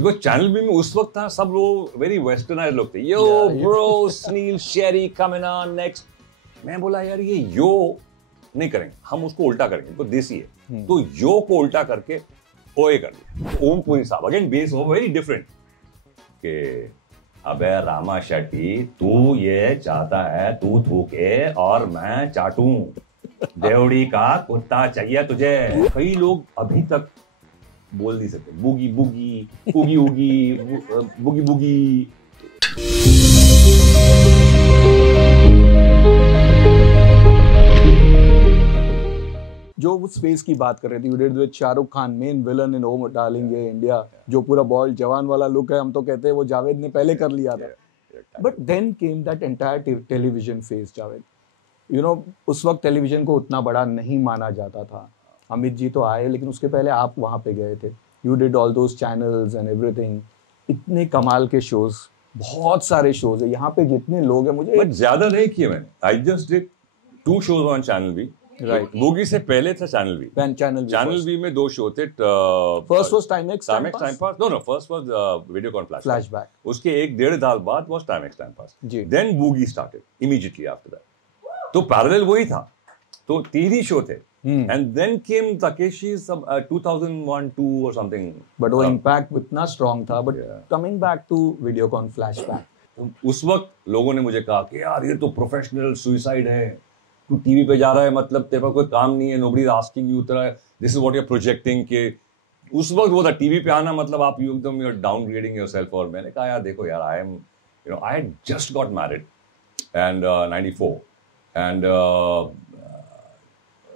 Because channel B में उस वक्त था सब लोग वेरी वेस्टर्नाइज लोग थे, यो bro Sunil Sheri coming on next. मैं बोला यार ये यो नहीं करेंगे, हम उसको उल्टा करेंगे, तो देसी है, तो यो को उल्टा करके ओए कर दिया। ओम पुरी साहब अगेन बेस हो वेरी डिफरेंट के अबे रामा शेट्टी तू ये चाहता है तू थूके और मैं चाटूं, देवड़ी का कुत्ता चाहिए तुझे। कई लोग अभी तक बोल नहीं सकते बुगी बुगी उगी उगी बुगी बुगी। जो उस स्पेस की बात कर रहे थे, you did with Shahrukh Khan, main villain in O darling India, जो पूरा बॉल्ड जवान वाला लुक है, हम तो कहते हैं वो जावेद ने पहले कर लिया था। But then came that entire television phase Javed, you know उस वक्त टेलीविजन को उतना बड़ा नहीं माना जाता था। अमित जी तो आए लेकिन उसके पहले आप वहाँ पे गए थे, you did all those channels and everything, इतने कमाल के शोज, बहुत सारे शोज है यहाँ पे, जितने लोग हैं मुझे बट ज्यादा नहीं किए मैंने। I just did 2 shows on channel B. Right, boogie से पहले था चैनल बी। चैनल बी में 2 शो थे। First was Timex time pass, no first was Videocon flashback, उसके 1-1.5 साल बाद was Timex time pass, then Boogie started immediately after that. तो parallel वही था, तो 3 ही शो थे। एंड देन केम ताकेशी सब 2001-2 और समथिंग, बट वो इम्पैक्ट इतना स्ट्रांग था। But coming back to Videocon flashback, उस वक्त लोगों ने मुझे कहा कि यार ये तो प्रोफेशनल सुसाइड है, तू टीवी पे जा रहा है, मतलब तेरे पास कोई काम नहीं है, nobody is asking you, this is what you are projecting. के उस वक्त वो था टीवी पे आना मतलब आप एकदम यू आर डाउनग्रेडिंग योरसेल्फ। और मैंने कहा यार देखो यार, I am you know I had just got married and 94 and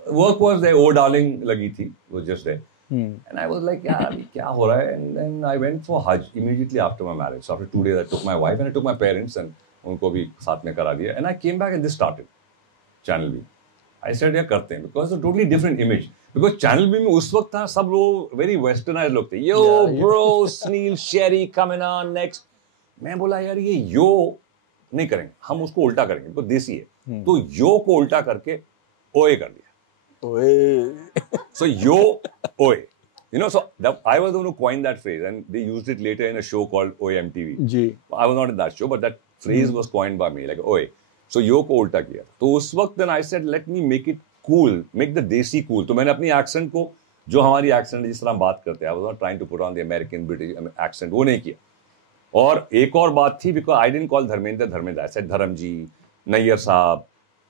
work was there, oh darling लगी थी, was just there and I was like यार क्या हो रहा है। And then I went for हज immediately after my marriage. After 2 days I took my wife and I took my parents and उनको भी साथ में करा दिया। And I came back and this started channel B. I said यार करते हैं, because totally different image. Because channel B में उस वक्त था सब लोग वेरी वेस्टर्नाइज लोग थे, यो bro Sunil Sheri coming on next. मैं बोला यार ये यो नहीं करेंगे, हम उसको उल्टा करेंगे, तो देसी है, तो यो को उल्टा करके ओए कर दिया। ओए सो यो ओए, you know, so I was the one who coined that phrase, and they used it later in a show called OMTV. Ji, I was not in that show, but that phrase was coined by me, like ओए। So यो को उल्टा किया। तो उस वक्त then I said let me make it cool, make the देसी cool। तो मैंने अपनी एक्सेंट को, जो हमारी एक्सेंट जिस तरह हम बात करते हैं, I was not trying to put on the American British accent, वो नहीं किया। और एक और बात थी, because I didn't call Dharmendra Dharmendra, I said धर्म जी, नैयर साहब,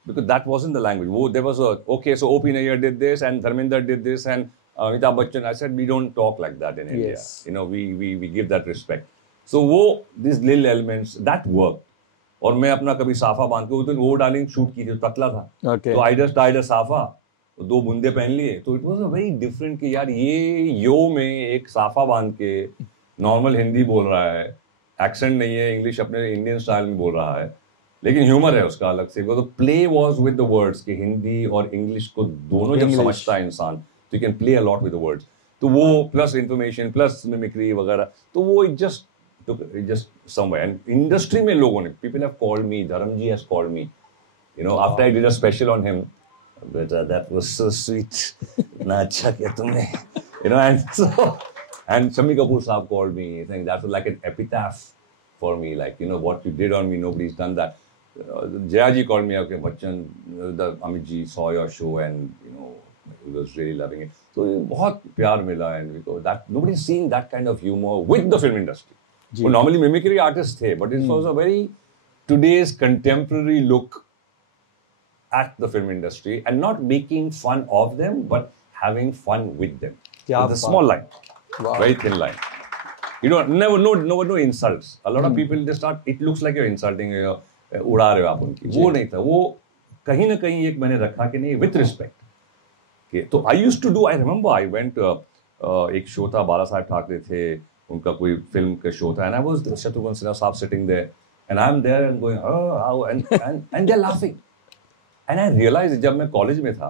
because that wasn't the language. वो there was a okay, so O.P. Nayyar did this and Dharmendra did this and Amitabh Bachchan. I said we don't talk like that in India. You know, we give that respect. So वो these little elements that worked. और मैं अपना कभी साफा बांध के, उस दिन वो डार्लिंग शूट की थी, पतला था, तो आई जस्ट टाइड अ साफा, 2 बूंदे पहन लिए, तो it was a very different कि यार ये यो में एक साफा बांध के नॉर्मल हिंदी बोल रहा है, एक्सेंट नहीं है, इंग्लिश अपने इंडियन स्टाइल में बोल रहा है, लेकिन ह्यूमर है उसका अलग से। तो play was with the words कि हिंदी और इंग्लिश को दोनों जब समझता है इंसान, तो you can play a lot with the words. तो वो प्लस इंफॉर्मेशन प्लस मिमिक्री वगैरह, तो वो जस्ट somewhere. And industry में लोगों ने, people have called me, Dharamji has called me, you know, after I did a special on him, but that was so sweet, ना अच्छा किया तुमने, you know, and Shammi Kapoor साहब called me, saying that was like an epitaph for me, like, you know, what you did on me, nobody's done that. Jaya ji called me, okay, Bachchan, Amit ji saw your show and, you know, he was really loving it. So बहुत प्यार मिला, and because that nobody's seen that kind of humor with the film industry. वो normally mimicry artist थे, but it was a very today's contemporary look at the film industry and not making fun of them but having fun with them. It's a small line, very thin line. You don't no insults. A lot of people they start. It looks like you're insulting. उड़ा रहे हो आप उनकी, वो नहीं था। वो कहीं ना कहीं एक मैंने रखा कि नहीं, विथ रिस्पेक्ट। तो I used to do, I remember I went, एक शो था, बाला साहब ठाकरे थे, उनका कोई फिल्म का शो था, and I was Shatrughan Sinha साहब sitting there and I'm there and going and they're laughing and I realized जब मैं कॉलेज में था,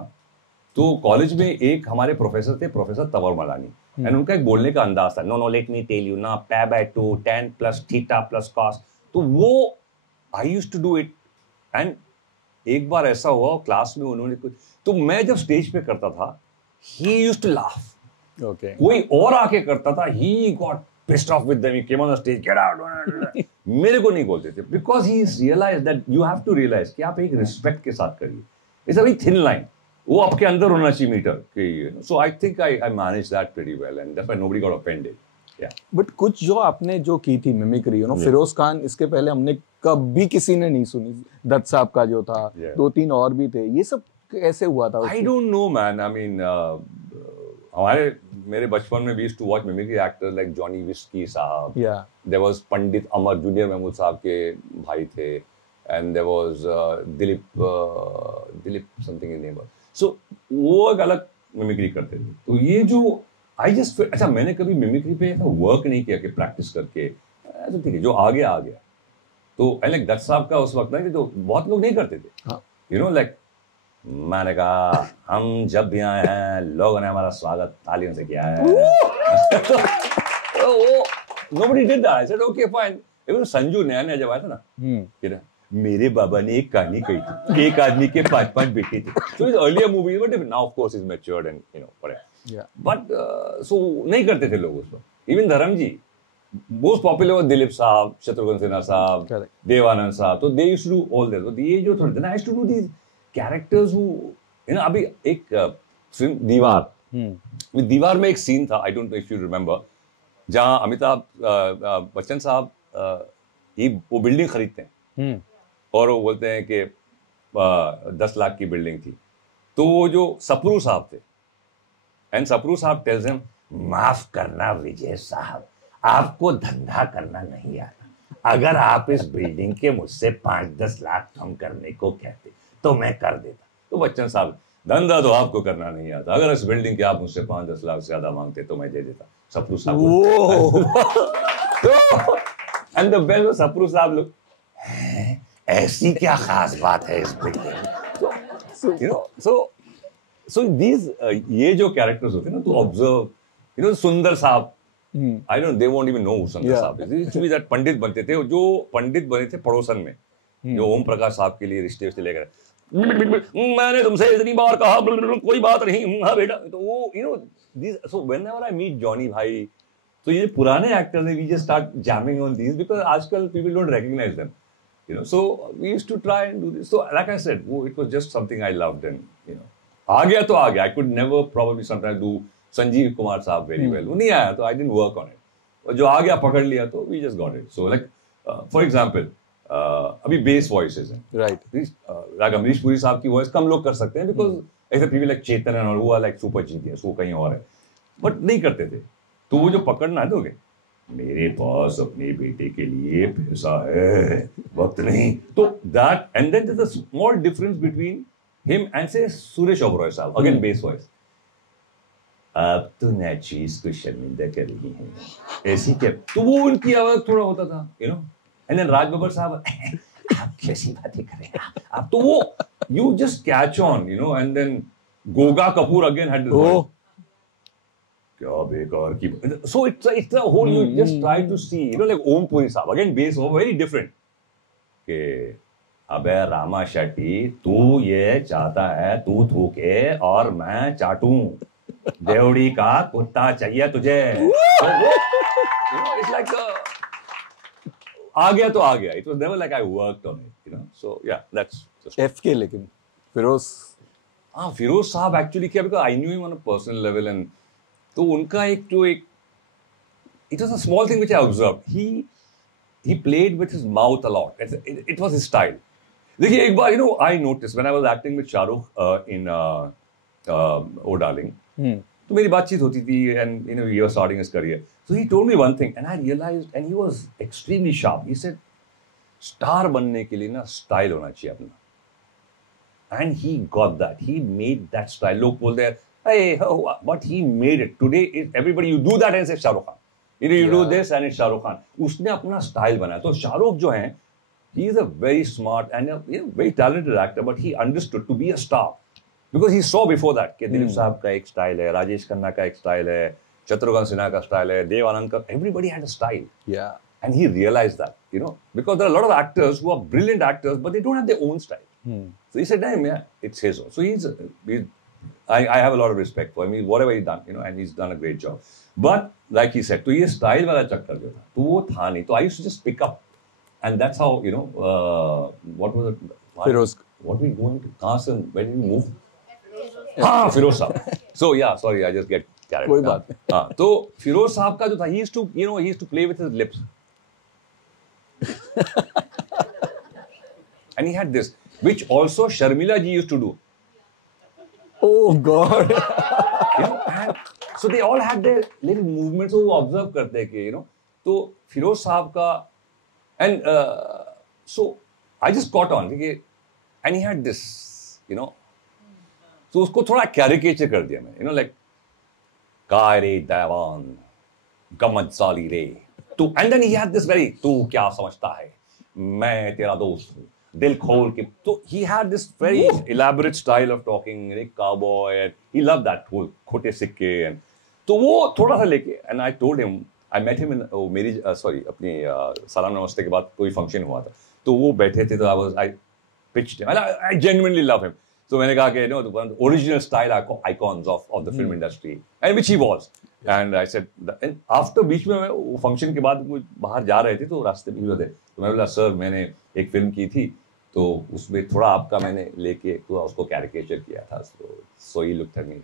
तो कॉलेज में एक हमारे प्रोफेसर थे, प्रोफेसर तंवर मलानी, एंड उनका एक बोलने का अंदाज था, no let me tell you ना, pi by 2 tan plus theta plus cos। तो वो I used to do it. And एक बार ऐसा हुआ क्लास में, उन्होंने कुछ, तो मैं जब स्टेज पे करता था, he used to laugh. Okay. कोई और आके करता था, he got pissed off with them. He came on the stage, get out. मेरे को नहीं बोलते थे, because he realized that you have to realize कि आप एक respect के साथ करिए. It's a very thin line. वो आपके अंदर होना चाहिए metre. So I think I managed that pretty well, and that's why nobody got offended. Yeah. But कुछ जो आपने जो की थी मिमिक्री, फिरोज खान, इसके पहले हमने कभी किसी ने नहीं सुनी. दत्त साहब का जो था, 2-3 और भी थे. ये सब कैसे हुआ था? I don't know, man. I mean, मेरे बचपन में we used to watch mimicry actors like Johnny Whiskey साहब. Yeah. There was Pandit Amar junior Mehmood साहब के भाई थे, and there was Dilip something in name. So वो एक अलग मिमिक्री करते थे. तो ये जो अच्छा, मैंने कभी मिमिक्री पे ऐसा वर्क नहीं किया कि प्रैक्टिस करके, तो ठीक है, जो आ गया. तो लाइक दत्त साहब का उस वक्त ना कि तो बहुत लोग नहीं करते थे. यू नो, लाइक मैंने कहा हम जब भी आए हैं लोगों ने हमारा स्वागत तालियों से किया है. Nobody did that. I said okay fine. Sanju नया जब आया था ना, मेरे बाबा ने एक कहानी कही थी, एक आदमी के 5 बेटे थे. So his earlier movies, but now of course he's matured and you know whatever. Yeah. But so नहीं करते थे लोग उस पर. Even धर्म जी, most popular was दिलीप साहब, शत्रुघ्न सिन्हा साहब, देवानंद साहब. तो they used to do all that. तो ये जो थोड़े थे ना, I used to do these characters who, you know, अभी एक फिल्म दीवार, दीवार में एक सीन था, I don't know if you remember, जहाँ अमिताभ बच्चन साहब वो बिल्डिंग खरीदते हैं और वो बोलते हैं कि 10 लाख की बिल्डिंग थी. तो वो जो सपरू साहब थे, एंड सपरू साहब टेल्स हिम, माफ करना विजय साहब, आपको धंधा करना नहीं आता. अगर आप इस बिल्डिंग के मुझसे 5-10 लाख कम करने को कहते तो मैं कर देता. तो बच्चन साहब, धंधा तो आपको करना नहीं आता, अगर इस बिल्डिंग के आप मुझसे 5-10 लाख से ज्यादा मांगते तो मैं दे देता. सपरू साहब एंड द बेस्ट, सपरू साहब लोग, ऐसी क्या खास बात है इस building. You know, so these ये जो कैरेक्टर्स होते हैं ना, to observe, you know, सुंदर साहब, I don't, they won't even know who सुंदर साहब is. It should be that पंडित बनते थे, जो पंडित बने थे पड़ोसन में, जो ओम प्रकाश साहब के लिए रिश्ते लेकर, मैंने तुमसे इतनी बार कहा कोई बात नहीं, हाँ बेटा. तो वो, you know, these, so whenever I meet Johnny भाई, तो ये पुराने एक्टर्स हैं, we just start jamming on these because आजकल people don't recognize them, you know. So we used to try and do this. So like I said, it was just something I loved, and you know, आ गया तो आ गया. I could never probably sometimes do Sanjeev Kumar साहब very well. वो नहीं आया तो I didn't work on it. और जो आ गया पकड़ लिया तो we just got it. So like for example, अभी bass voices हैं. Right. like अमरीश पुरी साहब की voice कम लोग कर सकते हैं because ऐसे people like चेतन और वो like super genius, वो कहीं और है. But नहीं करते थे. तो वो जो पकड़ना है दोगे, मेरे पास अपने बेटे के लिए पैसा है, वक्त नहीं. तो that, and then there's a small difference between him and say Suresh Oberoi साहब, again bass voice. अब तो नया चीज को शर्मिंदा कर रही है, ऐसी क्या. तो वो उनकी आवाज थोड़ा होता था, you know. And then Raj Babbar साहब, आप कैसी बातें कर रहे हैं आप. तो वो you just catch on, you know. And then Goga Kapoor again had this. क्या बेकार की. So it's a whole, you just try to see, you know, like Om Puri साहब again bass was very different. के अबे रामा शेट्टी, तू ये चाहता है तू थूके और मैं चाटूं, देवड़ी का कुत्ता चाहिए तुझे. It's like आ गया तो आ गया. It was never like I worked on it, you know. So yeah, that's just FK. लेकिन फिरोज साहब एक्चुअली क्या, because I knew him on a personal level, and तो उनका एक it was a small thing which I observed. He played with his mouth a lot. It was his style. देखिए एक बार, you know, I noticed when I was acting with Shahrukh in Oh Darling, तो मेरी बातचीत होती थी, and you know, he was starting his career. So he told me one thing, and I realized, and he was extremely sharp. He said, star बनने के लिए ना style होना चाहिए अपना. And he got that. He made that style. लोग बोलते हैं, hey, but he made it. Today, everybody, you do that and say Shahrukh Khan. You know, you do this and it's Shahrukh Khan. उसने अपना style बनाया. तो शाहरुख जो है, he is a very smart and a, you know, very talented actor, but he understood to be a star. Because he saw before that कि दिलीप साहब का एक स्टाइल है, राजेश खन्ना का एक स्टाइल है, शत्रुघ्न सिन्हा का स्टाइल है, देव आनंद का, everybody had a style. Yeah. And he realized that, you know, because there are a lot of actors who are brilliant actors, but they don't have their own style. So he said, damn, yeah, it's his own. So he's I have a lot of respect for him. Whatever he's done, and he's done a great job. But like he said, तो ये style वाला चक्कर जो था, तो वो था नहीं. तो I used to just pick up, and that's how what was it? Firoz. What we going to? कहाँ से? Where did we move? हाँ, Firoz साहब. So yeah, sorry, I just get carried. कोई बात नहीं. हाँ, तो फिरोज साहब का जो था, he used to play with his lips. And he had this, which also Sharmila ji used to do. Oh God. And so they all had their little movements. So वो observe करते हैं कि तो फिरोज साहब का, and so I just caught on कि, and he had this, so उसको थोड़ा caricature कर दिया मैं, like काय रे दैवान गमत साली रे तू, and then he had this very, तू क्या समझता है मैं तेरा दोस्त हूँ दिल खोल के, तो he had this very elaborate style of talking, like cowboy, and he loved that whole खोटे सिक्के, and तो वो थोड़ा सा लेके, and I told him, I met him in मेरी अपनी सलाम नमस्ते के बाद कोई फंक्शन हुआ था, तो वो बैठे थे, तो I pitched him, and I genuinely love him. So मैंने कहा कि the original style icons of the film industry, and which he was. And I said, and after बीच में वो फंक्शन के बाद वो बाहर जा रहे थे, तो रास्ते में ही थे, तो मैं बोला सर मैंने एक फिल्म की थी, तो उसमें थोड़ा आपका मैंने लेके तो उसको कैरिकेचर किया था, so he looked at me,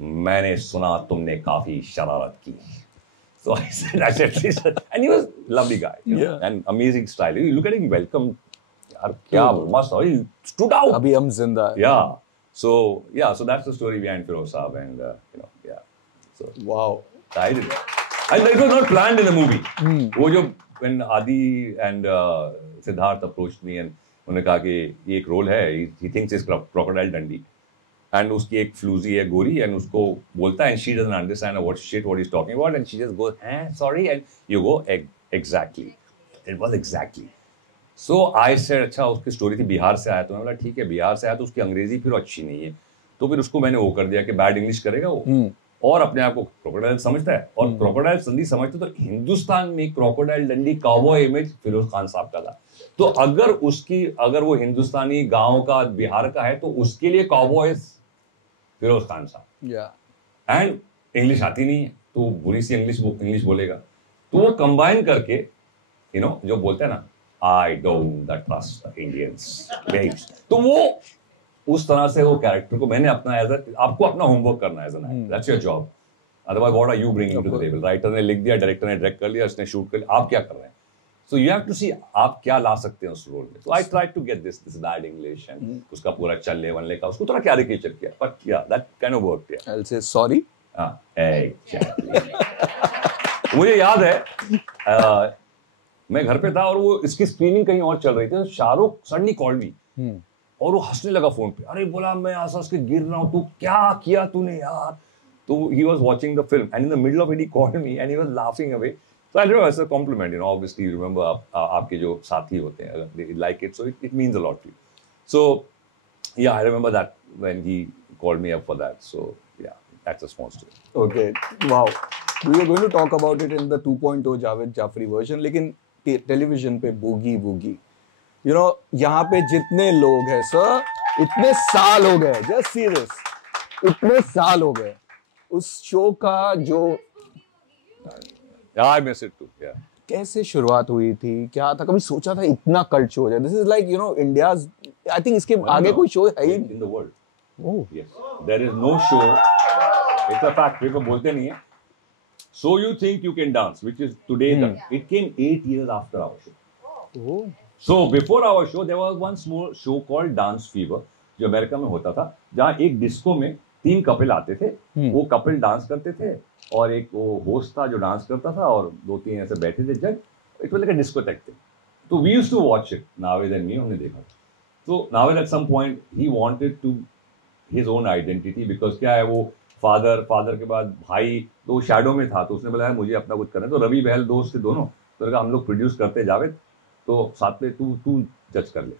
मैंने सुना तुमने काफी शरारत की. So I said, and he was a lovely guy, and amazing style. You look at him, welcome. यार क्या मस्त, he stood out. अभी हम जिंदा है. Yeah. So that's the story behind Firoz Saab, and So wow. I did it. And it was not planned in the movie. वो जो when Adi and Siddharth approached me and उन्होंने कहा कि ये एक रोल है, he thinks it's Crocodile Dundee, and उसकी एक फ्लूजी है गोरी, and उसको बोलता है, and she doesn't understand what he's talking about, and she just goes, sorry, and you go, exactly. It was exactly. So I said, अच्छा उसकी स्टोरी थी बिहार से आया, तो मैं बोला ठीक है बिहार से आया तो उसकी अंग्रेजी फिर अच्छी नहीं है, तो फिर उसको मैंने वो कर दिया कि बैड इंग्लिश करेगा वो, और अपने आप को क्रोकोडाइल समझता है, और क्रोकोडाइल डंडी समझते, तो हिंदुस्तान में क्रोकोडाइल डंडी काउबॉय इमेज फिरोज खान साहब का था, तो अगर वो हिंदुस्तानी गांव का बिहार का है, तो उसके लिए काउबॉय फिरोज खान साहब, एंड इंग्लिश आती नहीं है, तो बुरी सी इंग्लिश बोलेगा, तो वो कंबाइन करके जो बोलते हैं ना, I don't trust the Indians, तो वो उस तरह से वो कैरेक्टर को मैंने अपना आपको अपना होमवर्क करना है, that's your job, otherwise what are you bringing to the table. Writer ने लिख दिया, डायरेक्टर ने डायरेक्ट कर लिया, उसने शूट कर लिया, आप क्या कर रहे हैं, so you have to see आप क्या ला सकते हैं उस रोल में. So I tried to get this bad English, and उसका पूरा चलने वनले का उसको थोड़ा कैरिकेचर किया, but that kind of worked. I'll say sorry. Exactly. मुझे याद है मैं घर पे था और वो इसकी स्क्रीनिंग कहीं और चल रही थी, तो शाहरुख सडनली कॉल्ड मी और वो हंसने लगा फोन पे, अरे बोला मैं आसपास के गिर रहा हूँ, तू क्या किया तूने यार, तो he was watching the film and in the middle of it he called me and he was laughing away, so I remember as a compliment, obviously you remember आपके जो साथी होते हैं, they like it, so it means a lot to you. So yeah, I remember that when he called me up for that, so yeah, that's a small story. Okay, wow. We are going to talk about it in the 2.0 Javed Jafri version, लेकिन television पे boogie यहाँ पे जितने लोग हैं sir, इतने साल हो गए, जस्ट सी दिस, इतने साल हो गए उस शो का, जो I miss it too, yeah. कैसे शुरुआत हुई थी, क्या था, कभी सोचा था इतना कल्ट शो हो जाए? This is like India's, I think इसके आगे कोई शो है ही in the world. Oh yes, there is no show, it's a fact, paper बोलते नहीं है. So You Think You Can Dance, which is today, it came 8 years after our show. Oh. So before our show, there was one small show called Dance Fever, जो America में होता था, जहाँ एक disco में 3 कपल आते थे, वो कपल डांस करते थे, और एक वो होस्ट था जो डांस करता था, और 2-3 ऐसे बैठे थे जज. It was like a discotheque thing. तो we used to watch it, Naved and me, हमने देखा. तो Naved at some point he wanted to his own identity, because क्या है, वो फादर के बाद भाई, तो शैडो में था, तो उसने बोला मुझे अपना कुछ करना है. तो रवि बहल दोस्त थे दोनों, तो कहा हम लोग प्रोड्यूस करते जावेद, तो साथ में तू जज कर ले.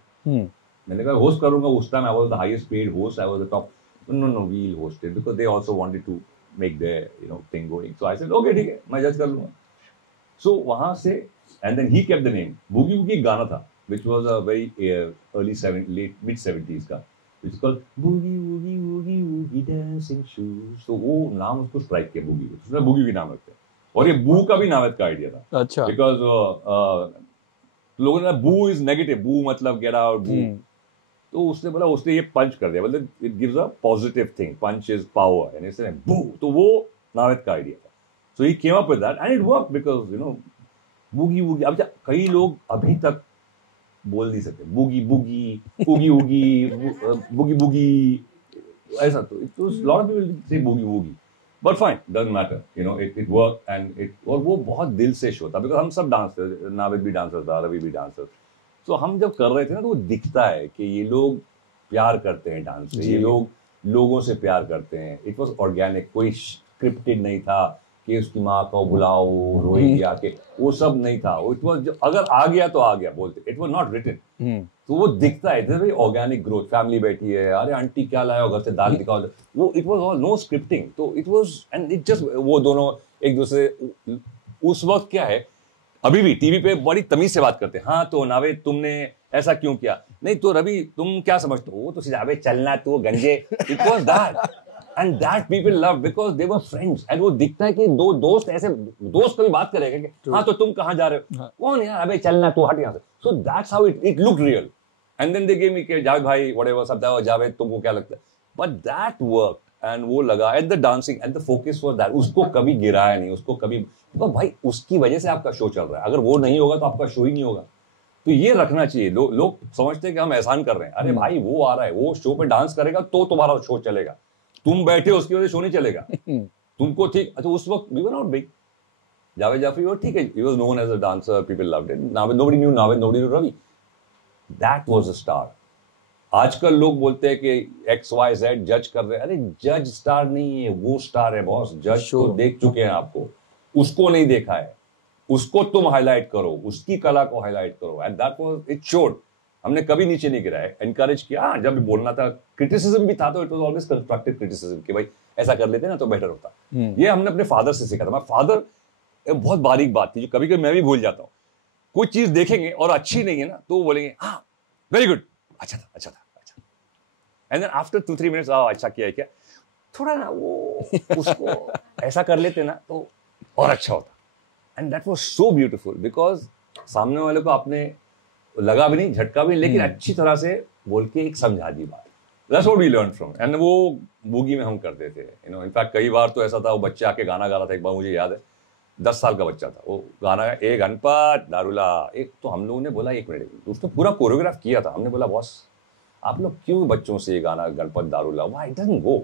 मैंने कहा होस्ट करूंगा. उस time I was the highest paid host, I was the top. No we will host it, because they also wanted to make their thing going. So I said okay ठीक है, मैं जज कर लूंगा. सो वहां से, and then he kept the name. Boogie Woogie गाना था, which was a very early mid 70s का, which is called Boogie Woogie Woogie Boogie dancing shoes, तो वो नाम उसको स्ट्राइक किया बूगी, उसने बूगी भी नाम रखते हैं। और ये बू का भी नावेद का आइडिया था। अच्छा। बिकॉज लोगों ने बू इज नेगेटिव, बू मतलब गेट आउट, बू। तो उसने बोला, उसने ये पंच कर दिया, मतलब it gives a positive thing, punch is power, and इसने बू, तो वो नावेद का आइडिया था। So he came up with that and it work, because you know boogie woogie. अब कई लोग अभी तक बोल नहीं सकते बूगी बूगी, उगी उगी, बूगी बूगी, ऐसा। तो it was lot of people से boogie woogie, but fine, doesn't matter, you know, it work and it, और वो बहुत दिल से शो था, बिकॉज हम सब डांसर, नावेद भी डांसर था, रवि भी डांसर। तो हम जब कर रहे थे ना, तो वो दिखता है कि ये लोग प्यार करते हैं डांस से, ये लोग लोगों से प्यार करते हैं। इट वाज ऑर्गेनिक, कोई स्क्रिप्टेड नहीं था कि उसकी माँ को बुलाओ, रोएगी आके, वो सब नहीं था। इट वाज, अगर आ गया तो आ गया बोलते, इट वाज नॉट रिटन। तो वो दिखता है, it's very organic growth. Family बैठी है, अरे आंटी क्या लाया हो घर से, दाल दिखाओ, वो it was all no scripting. तो it was, and it just, वो दोनों एक दूसरे, उस वक्त क्या है, अभी भी टीवी पे बड़ी तमीज से बात करते हैं। हाँ तो नावेद तुमने ऐसा क्यों किया, नहीं तो रवि तुम क्या समझते हो, वो तो सीधा अबे चलना तू गंजे। It was that, and that people love, because they were friends. And वो दिखता है कि दो दोस्त, ऐसे दोस्त कभी बात करेगा कि हाँ तो तुम कहाँ जा रहे हो, कौन यार, अबे चलना तू, हट यहाँ से। So that's how it look real. And then they give me के जावेद भाई व्हाटएवर सब था, जावेद तुमको क्या लगता है, बट दैट वर्क, एंड वो लगा at the dancing and the focus for that. उसको कभी गिराया नहीं, उसको कभी, तो भाई उसकी वजह से आपका शो चल रहा है, अगर वो नहीं होगा तो आपका शो ही नहीं होगा। तो ये रखना चाहिए। लोग समझते हैं कि हम एहसान कर रहे हैं, अरे भाई वो आ रहा है, वो शो पे डांस करेगा तो तुम्हारा शो चलेगा, तुम बैठे उसकी वजह से शो नहीं चलेगा। तुमको ठीक, अच्छा उस वक्त we were not big, Javed Jaffrey वो ठीक है, he was known as a dancer, people loved it, Naveed, nobody knew Naveed, nobody knew Ravi, that was a star। आजकल लोग बोलते हैं कि XYZ जज कर रहे हैं, अरे जज स्टार नहीं है, वो स्टार है बॉस। जज तो देख चुके हैं आपको, उसको नहीं देखा है, उसको तुम हाईलाइट करो, उसकी कला को हाईलाइट करो, and that was it showed. हमने कभी नीचे नहीं गिराया, एनकरेज किया। जब भी बोलना था, क्रिटिसिज्म भी था, तो it was always constructive criticism कि भाई ऐसा कर लेते ना तो बेटर होता। ये हमने अपने फादर से सीखा था। मैं फादर, बहुत बारीक बात थी जो कभी कभी मैं भी भूल जाता हूँ। कोई चीज देखेंगे और अच्छी नहीं है ना, तो वो बोलेंगे हाँ वेरी गुड, अच्छा था, अच्छा था, अच्छा। एंड देन आफ्टर 2-3 मिनट्स, अच्छा किया है क्या, थोड़ा ना वो उसको ऐसा कर लेते ना तो और अच्छा होता। And that was so beautiful, because सामने वाले को आपने लगा भी नहीं, झटका भी नहीं, लेकिन अच्छी तरह से बोल के एक समझा दी बात। That's what we learn from. And वो बूगी में हम करते थे, यू नो। इनफैक्ट कई बार तो ऐसा था, वो बच्चे आके गाना गा रहा था, एक बार मुझे याद है, 10 साल का बच्चा था, वो गाना ए गणपत दारूला एक, तो हम लोगों ने बोला 1 मिनट, उसने पूरा कोरियोग्राफ किया था। हमने बोला बॉस आप लोग क्यों बच्चों से ये गाना गणपत दारूला, व्हाई इट डजंट गो।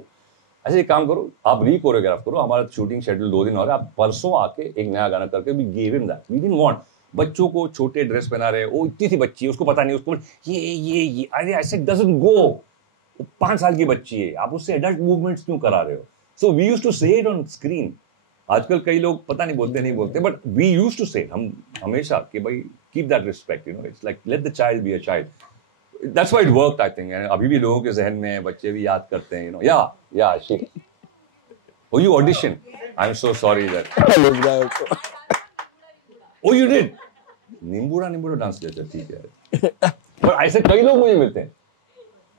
ऐसे एक काम करो, आप री कोरियोग्राफ करो, हमारा शूटिंग शेड्यूल 2 दिन हो रहा है, आप परसों आके एक नया गाना करके, we give him that, we didn't want बच्चों को छोटे ड्रेस पहना रहे। वो इतनी सी बच्ची है, उसको पता नहीं, उसको ये अरे ऐसे डजंट गो, 5 साल की बच्ची है, आप उससे एडल्ट मूवमेंट्स क्यों करा रहे हो। सो वी यूज्ड टू से इट ऑन स्क्रीन। आजकल कई लोग पता नहीं बोलते नहीं बोलते, बट वी यूज्ड टू से, हम हमेशा कि भाई keep that respect, you know, it's like let the child be a child. That's why it worked I think. अभी भी लोगों के जहन में बच्चे भी याद करते हैं, यू नो। या she, oh you audition, I'm so sorry that oh you did Nimbooda dance किया था, ठीक है। पर ऐसे कई लोग मुझे मिलते हैं।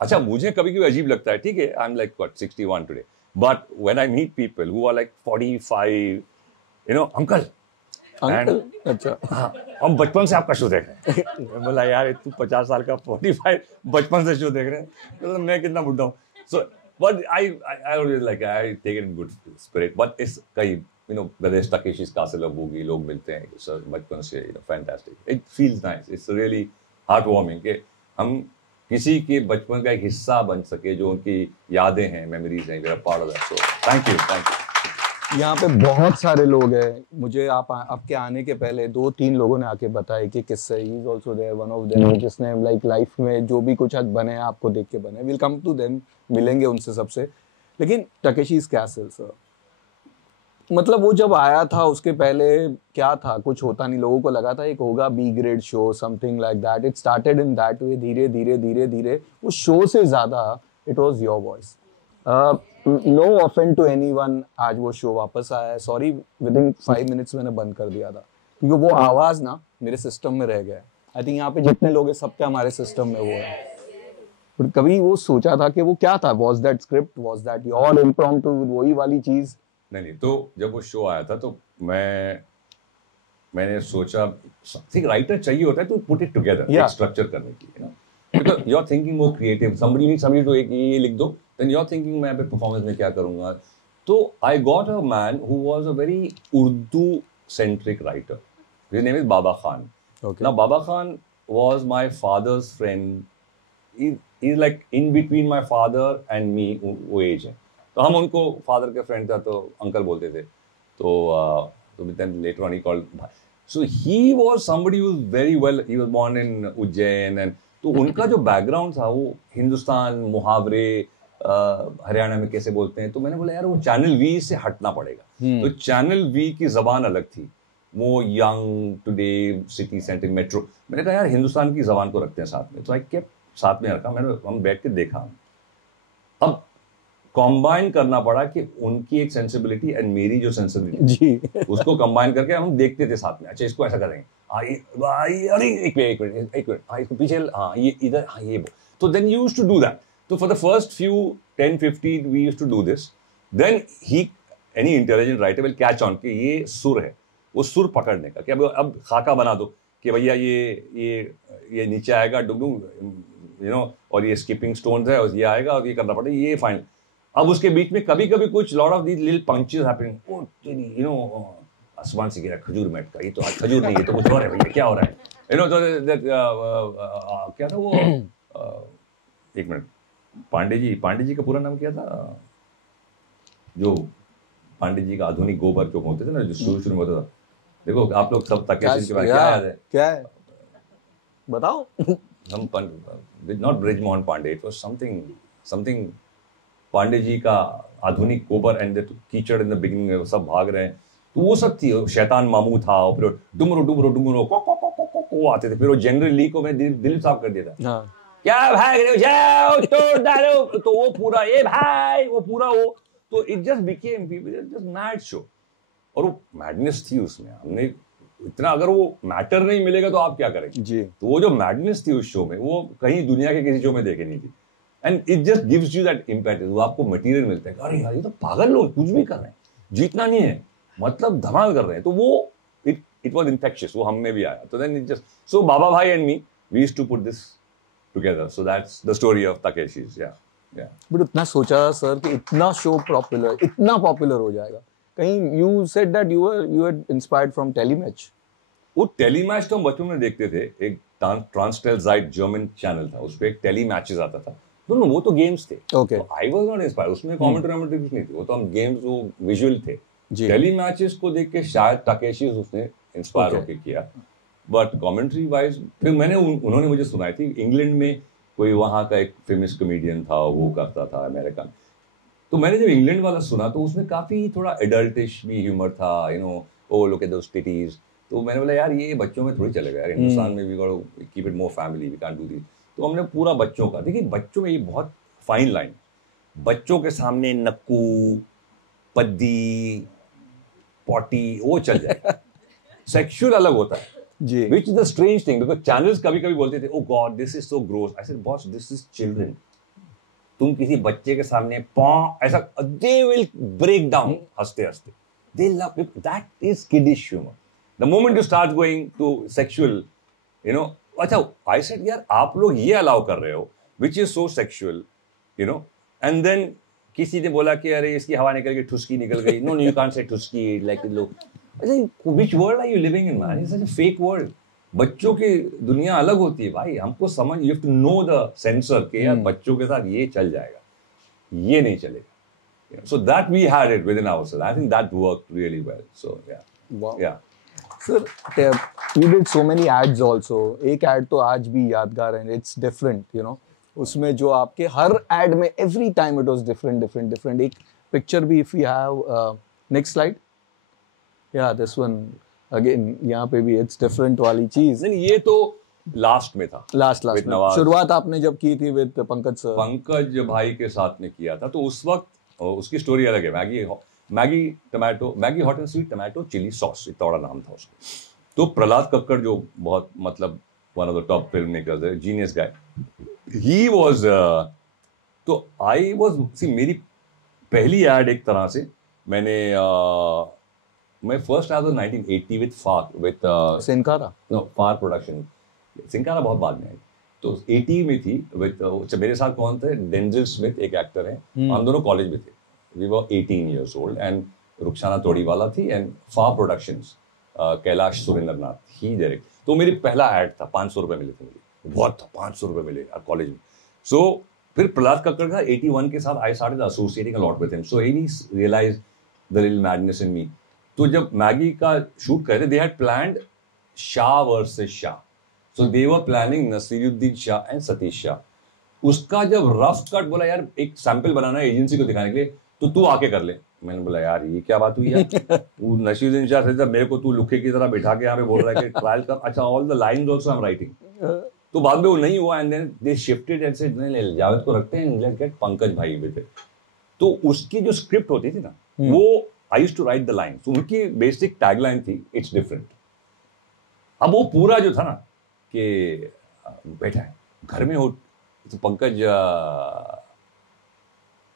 अच्छा मुझे कभी कभी अजीब लगता है, ठीक है, I am like what 61 today, but when I meet people who are like 45, you know, uncle अच्छा हाँ, हम बचपन से आपका शो देख रहे हैं। बोला यार तू 50 साल का 45 बचपन से शो देख रहे हैं, तो मैं कितना बुढ़ा हूँ। सो but I always like, I take it in good spirit, but it's कई, you know, whether it's Takeshi's Castle or Boogie, लोग मिलते हैं सर बचपन से, you know, fantastic, it feels nice, it's really heartwarming कि हम किसी के बचपन का एक हिस्सा बन सके, जो उनकी यादें हैं, मेमोरीज हैं, we're a part of that, so thank you। यहाँ पे बहुत सारे लोग हैं, मुझे आपके आने के पहले 2-3 लोगों ने आके बताया कि किससे, he is also there, one of them, जिसने लाइक लाइफ में जो भी कुछ आज बने आपको देख के बने। विल कम टू देम, मिलेंगे उनसे सबसे। लेकिन टकेशीज कैसल सर, मतलब वो जब आया था उसके पहले क्या था, कुछ होता नहीं, लोगों को लगा था एक होगा B grade show, something like that. It started in that way, धीरे धीरे धीरे धीरे वो शो से ज्यादा it was your voice. No offend to anyone, आज वो शो वापस आया है। सॉरी विदिन 5 मिनट्स मैंने बंद कर दिया था, क्योंकि वो आवाज ना मेरे सिस्टम में रह गया है। आई थिंक यहाँ पे जितने लोग हैं सबके हमारे सिस्टम में वो है। पर कभी वो सोचा था कि वो क्या था? Was that script, was that your impromptu, वही वाली चीज? नहीं, तो जब वो शो आया था तो मैंने सोचा एक राइटर चाहिए होता है तो पुट इट टुगेदर, एक स्ट्रक्चर करने के लिए, बिकॉज यू आर थिंकिंग वो क्रिएटिव, समबडी टू एक ये लिख दो, देन यू आर थिंकिंग मैं परफॉर्मेंस में क्या करूंगा. तो I got a man who was a very Urdu centric writer. His name is Baba Khan. Now Baba Khan was my father's friend. He is like in between my father and me, वो as है. तो हम उनको father के friend था तो uncle बोलते थे. तो then later on he called. So he was somebody who was very well, he was born in Ujjain, and तो उनका जो बैकग्राउंड था वो हिंदुस्तान, मुहावरे, हरियाणा में कैसे बोलते हैं. तो मैंने बोला यार वो चैनल वी से हटना पड़ेगा. तो चैनल वी की जबान अलग थी, वो young today city centre metro. मैंने कहा यार हिंदुस्तान की जबान को रखते हैं साथ में. तो आई केप्ट साथ में रखा. मैंने हम बैठ के देखा. अब कॉम्बाइन करना पड़ा कि उनकी एक सेंसिबिलिटी एंड मेरी जो सेंसिबिलिटी जी उसको कंबाइन करके हम देखते थे साथ में. अच्छा इसको ऐसा करेंगे, अरे एक मिनट इसको पीछे, हाँ ये इधर, हाँ ये. तो then you used to do that. तो for the first few 10-15 we used to do this. Then he, any intelligent writer will catch on कि ये सुर है, वो सुर पकड़ने का कि अब खाका बना दो कि भैया ये नीचे आएगा डुगडुग, यू नो, और ये स्किपिंग स्टोन्स है और ये आएगा और ये करना पड़ेगा, ये फाइनल. अब उसके बीच में कभी कभी कुछ lot of these little punches happening. Oh you know आसमान से गिरा खजूर मैट का, ये तो आज खजूर नहीं है तो कुछ और है भैया, क्या हो रहा है, यू नो. तो क्या था वो, एक मिनट, पांडे जी का पूरा नाम क्या था, जो पांडे जी का आधुनिक गोबर जो होते थे ना, जो शुरू में होता था. देखो आप लोग सब ताकेशी के बारे में क्या याद है, क्या है बताओ. हम not Brijmohan Pandey, it was something Pandey ji का आधुनिक गोबर एंड कीचड़ इन द बिगिनिंग में सब भाग रहे हैं. तो वो सब थी. शैतान मामू था, और फिर डुमरो को आते थे. फिर वो जनरल ली को मैं दिल साफ कर दिया था. क्या भाग रहे हो, जाओ तोड़ डालो. तो वो पूरा ए भाई, वो पूरा वो. तो it just became just mad show. और वो मैडनेस थी उसमें. हमने इतना, अगर वो मैटर नहीं मिलेगा तो आप क्या करेंगे जी. तो वो जो मैडनेस थी उस शो में, वो कहीं दुनिया के किसी शो में देखे नहीं थी. And it just gives you that impact. वो आपको मटेरियल मिलता है, अरे यार ये तो पागल लोग कुछ भी कर रहे हैं, जीतना नहीं है मतलब धमाल कर रहे हैं. तो वो इट वाज इन्फेक्शियस, वो हम में भी आया. तो देन इट जस्ट, सो बाबा भाई and me we used to put this together. So that's the story of Takeshi's. Yeah but इतना सोचा सर कि इतना शो इतना पॉपुलर हो जाएगा? कहीं you said that you were inspired from Telematch. वो टेलीमैच तो हम बचपन में देखते थे. एक ट्रांसटेलजाइट जर्मन चैनल था, उस पर एक टेलीमैचेस आता था. दोनों वो तो गेम्स थे. Okay. I was not inspired. उसमें कमेंट्री कुछ नहीं थी. वो तो हम गेम्स, वो विजुअल थे. टेलीमैचेस को देख के शायद ताकेशी उसने इंस्पायर होकर किया. बट कमेंट्री वाइज फिर उन्होंने मुझे सुनाई थी. इंग्लैंड में कोई वहाँ का एक फेमस कॉमेडियन था, वो करता था अमेरिकन. तो मैंने जब इंग्लैंड वाला सुना तो उसमें काफी थोड़ा एडल्टिश भी ह्यूमर था, you know, oh look at those titties. तो मैंने बोला यार ये बच्चों में थोड़ी चलेगा यार, हिंदुस्तान में we got to keep it more family, we can't do this. तो हमने पूरा बच्चों का, देखिए बच्चों में ये बहुत फाइन लाइन, बच्चों के सामने नक्कू, पद्दी, पॉटी वो चल जाए. सेक्सुअल अलग होता है जी. Which is the strange thing, because channels कभी कभी बोलते थे, oh god this is so gross. I said boss this is children. तुम किसी बच्चे के सामने ऐसा, दे विल ब्रेक डाउन हंसते हंसते. They love it. That is kiddish humour. The moment you start going to sexual, you know. अच्छा I said यार आप लोग ये अलाउ कर रहे हो which is so sexual, you know. And then किसी ने बोला कि अरे इसकी हवा निकल गई, ठुसकी निकल गई. नो यू कांट से ठुसकी, लाइक लोग. Which world are you living in man? It's such a fake world. बच्चों की दुनिया अलग होती है भाई. हमको समझ, you have to know the censor के यार बच्चों के साथ ये चल जाएगा, ये नहीं चलेगा. So that we had it within ourselves. I think that worked really well. So yeah. Wow. Yeah. Sir, you did so many ads also. एक ad तो आज भी यादगार है. It's different, you know. उसमें जो आपके हर ad में every time it was different. एक picture भी if we have next slide. Yeah, this one again. यहाँ पे भी it's different वाली चीज. नहीं ये तो लास्ट में था. लास्ट में शुरुआत आपने जब की थी विद पंकज भाई के साथ में किया था. तो उस वक्त उसकी स्टोरी अलग है. Maggi hot and sweet tomato chilli sauce, इतना बड़ा नाम था उसका. तो प्रहलाद कक्कड़ जो बहुत मतलब one of the top filmmakers, a genius guy. He was तो I was see मेरी पहली ad एक तरह से मैंने मैं first आया था 1980 with FAR with सिनकारा no FAR production. सिनकारा बहुत बाद में आई, तो 80 में थी with मेरे साथ कौन थे, डेंजल स्मिथ एक एक्टर है, हम दोनों कॉलेज में थे, we were 18 years old and Rukhsana तोड़ीवाला थी and FAR Productions, Kailash Surendranath he direct. तो मेरी पहला एड था, 500 रुपए मिले थे मुझे, बहुत था, 500 रुपए मिले कॉलेज में। सो फिर प्रहलाद कक्कड़ का 81 के साथ I started associating a lot with him, so he realized the little madness in me. तो जब मैगी का शूट कर रहे, they had planned Shah versus Shah, so they were planning Naseeruddin Shah and Satish Shah. उसका जब रफ कट बोला यार एक सैंपल बनाना है एजेंसी को दिखाने के लिए, तो तू आके कर ले। मैंने बोला यार ये क्या बात हुई यार, तू नसीरुद्दीन शाह से मेरे को तू लुखे की तरह बैठा के यहाँ पे बोल रहा है कि ट्रायल कर, अच्छा all the lines also I am writing. तो बाद में वो नहीं हुआ and then they shifted and said नहीं जावेद को रखते हैं, लेट्स गेट पंकज भाई विद इट। तो उसकी जो स्क्रिप्ट होती थी ना, वो I used to write the line, तो उनकी बेसिक टैगलाइन थी इट्स डिफरेंट। अब वो पूरा जो था ना कि बैठा है घर में हो, तो पंकज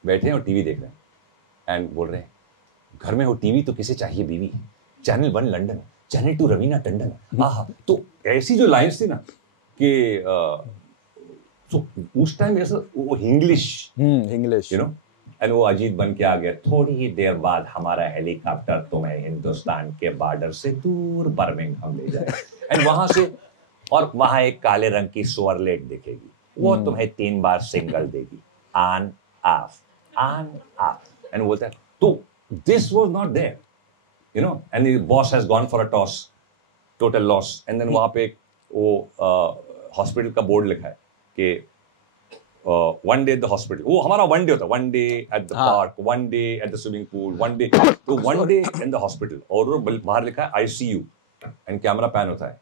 बैठे हैं और टीवी देख रहे हैं एंड बोल रहे हैं घर में हो टीवी तो किसे चाहिए बीवी, channel 1 London, channel 2 Raveena Tandon. आहा, तो ऐसी जो लाइंस थी ना कि तो उस टाइम ऐसा वो इंग्लिश यू नो, एंड वो अजीत बन के आ गया, थोड़ी ही देर बाद हमारा हेलीकॉप्टर तुम्हें हिंदुस्तान के बॉर्डर से दूर बर्मिंघम ले जाए एंड वहां से, और वहां एक काले रंग की स्वर्लेट दिखेगी, वो तुम्हें 3 बार सिंगल देगी, ऑन ऑफ एंड बोलता है। तो this was not there you know, and the boss has gone for a toss, total loss, and then वहां पे वो हॉस्पिटल का बोर्ड लिखा है कि one day at the hospital, वो हमारा वन डे होता है, one day at the park, one day at the swimming pool, one day, तो one day in the hospital, और बाहर लिखा है ICU एंड कैमरा पैन होता है,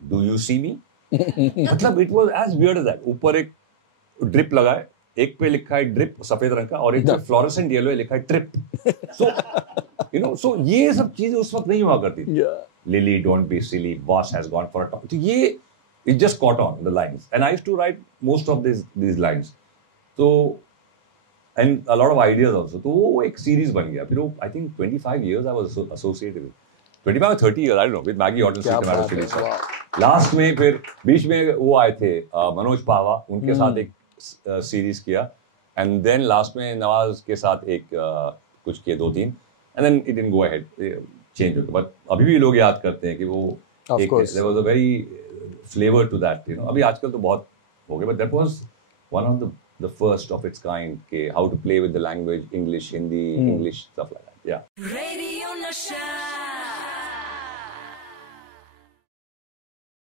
डू यू सी मी। मतलब it was as weird as that. ऊपर एक ड्रिप लगा है, एक पे लिखा है ड्रिप सफेद रंग का, और एक पे फ्लोरेसेंट येलो है लिखा है ट्रिप। सो यू नो, सो ये सब चीजें उस वक्त नहीं हुआ करती थी। Lily don't be silly, boss has gone for a talk, तो ये it just caught on the lines, and I used to write most of these lines, so and a lot of ideas also, तो वो एक series बन गया। फिर वो I think 25 years I was associated with, 25 or 30 years I don't know, with Maggie Horton Tomato Chili Sauce। Last में फिर बीच में वो आए थे मनोज पावा, उनके साथ एक सीरीज किया, एंड देन लास्ट में नवाज के साथ एक कुछ किए 2-3, and then it didn't go ahead, change हो गया। बट अभी भी लोग याद करते हैं कि वो एक there was a very flavor to that, you know। अभी आजकल तो बहुत हो गया, but that was one of the first of its kind, के how to play with the language, English, Hindi, English, stuff like that, yeah। Radio Nasha।